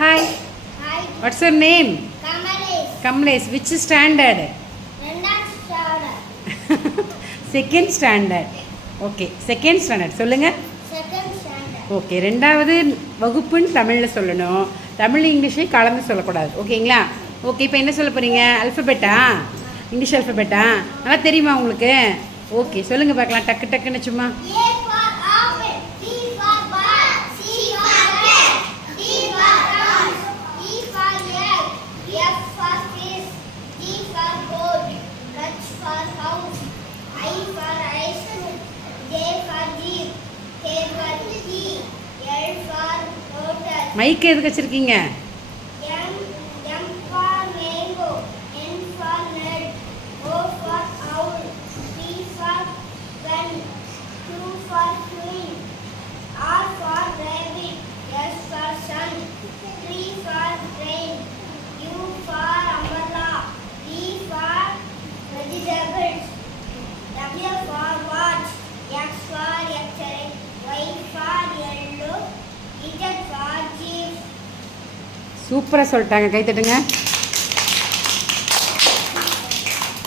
Hi. Hi. What's your name? Kamalesh. Kamlesh. Which standard? Standard. Second standard. Okay. Second standard. சொல்லுங்க. Second standard. Okay, ரெண்டாவது வகுப்புன்னு தமிழில் சொல்லணும். தமிழ் இங்கிலீஷையும் கலந்து சொல்லக்கூடாது. ஓகேங்களா? ஓகே, இப்போ என்ன சொல்ல போகிறீங்க? அல்ஃபபெட்டா? இங்கிலீஷ் அல்ஃபபெட்டா? நல்லா தெரியுமா உங்களுக்கு? ஓகே, சொல்லுங்கள் பார்க்கலாம். டக்கு டக்குன்னு சும்மா. A for apple. B for ball. C for cat. D for dog. E for egg. F for fish. G for goat. H for house. I for ice cream. J for jeep. K for key. L for hotel. மைக்கு எதுக்கு வச்சுருக்கீங்க? M for mango. N for nut. O for owl. P for pen. Q for queen. R for rabbit. S for sun. T for train. U for umbrella. V for vegetables. W for watch. X for X-ray. Y for yellow. Z for jeep. சூப்பராக சொல்லிட்டாங்க. கை தட்டுங்க.